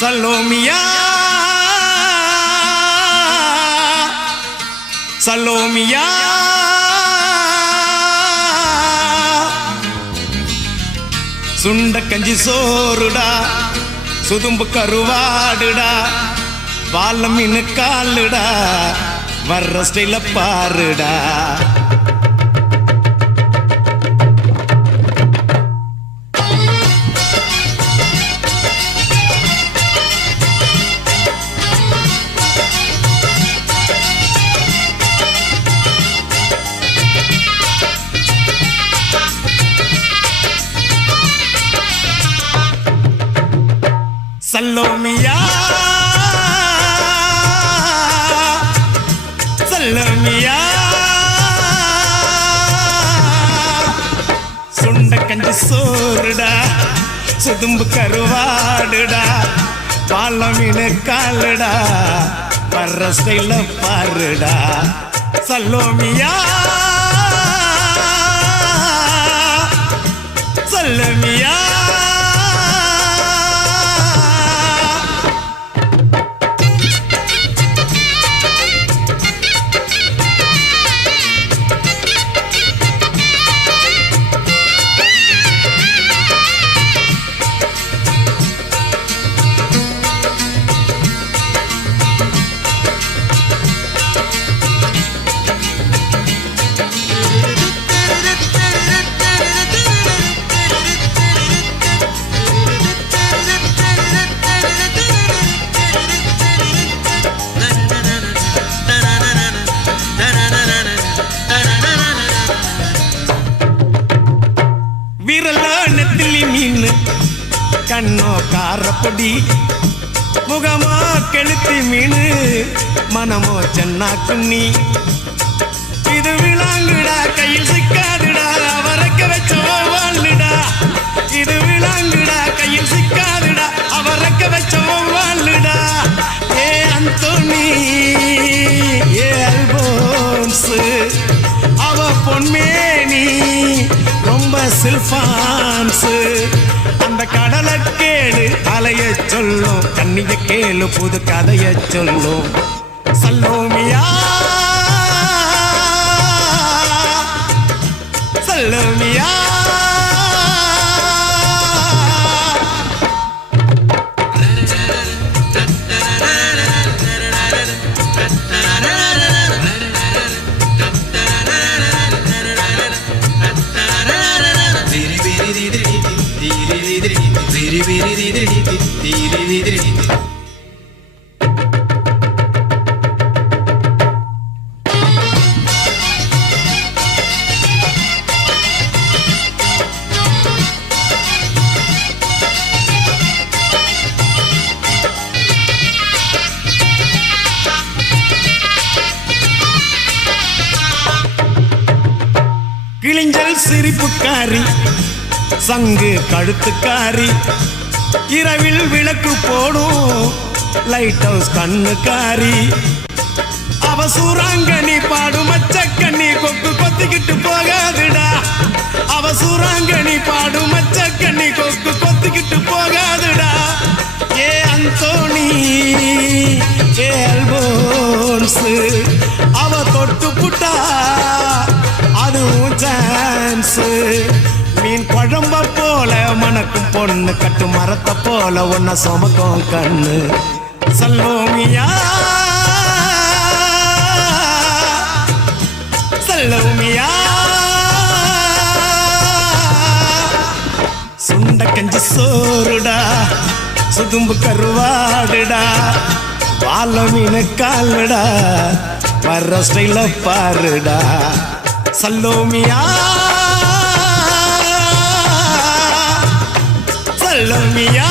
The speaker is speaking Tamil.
சலோமியா சலோமியா சுண்ட கஞ்சி சோறுடா சுதும்பு கருவாடுடா வாழ மீன் காலுடா வர்ற ஸ்டைல பாருடா சலோமியா சலோமியா சுண்ட கஞ்சி சோறுடா சுதும்பு கருவாடுடா வாழ மீன் காலுடா வர்ற ஸ்டைல பாருடா சலோமியா சலோமியா நெத்திலி மீன் கண்ணோ காரப்பொடி முகமோ கெளுத்தி மீன் மனமோ சென்னா குன்னி இது விளாங்குடா கையில் சிக்காதுடா அவரக்க வச்ச வாழ்டா இது விளாங்குடா கையில் சிக்காதுடா அவரக்க வச்ச வாழ்டா ஏ அந்தோனி ஏ அல்போன்ஸ் அவ பொன்மேனி ரொம்ப சில்பான்ஸ் அந்த கடலை கேளு அலைய சொல்லும் கண்ணிய கேளு புது கதைய சொல்லும் சலோமியா சலோமியா கிழிஞ்சல் சிரிப்புக்காரி சங்கு கழுத்துக்காரி இரவில் விளக்கு போடும் லைட் ஹவுஸ் கண்ணுக்காரி அவ சூறாங்கண்ணி பாடும் மச்சக்கண்ணி கொக்கு கொத்திக்கிட்டு போகாதுடா அவ சூறாங்கண்ணி பாடும் மச்சக்கண்ணி கொக்கு கொத்திக்கிட்டு போகாதுடா ஏ அந்தோனி ஏ அல்போன்ஸ் அவ தொட்டு புட்டா அதுவும் சான்ஸ் மீன் குழம்ப போல மணக்கும் பொண்ணு கட்டு மரத்தை போல ஒன்ன சுமக்கும் கண்ணு சலோமியா சலோமியா சுண்ட கஞ்சி சோறுடா சுதும்பு கருவாடுடா வாழ மீன் காலுடா வர்ற ஸ்டைல பாருடா சலோமியா சலோமியா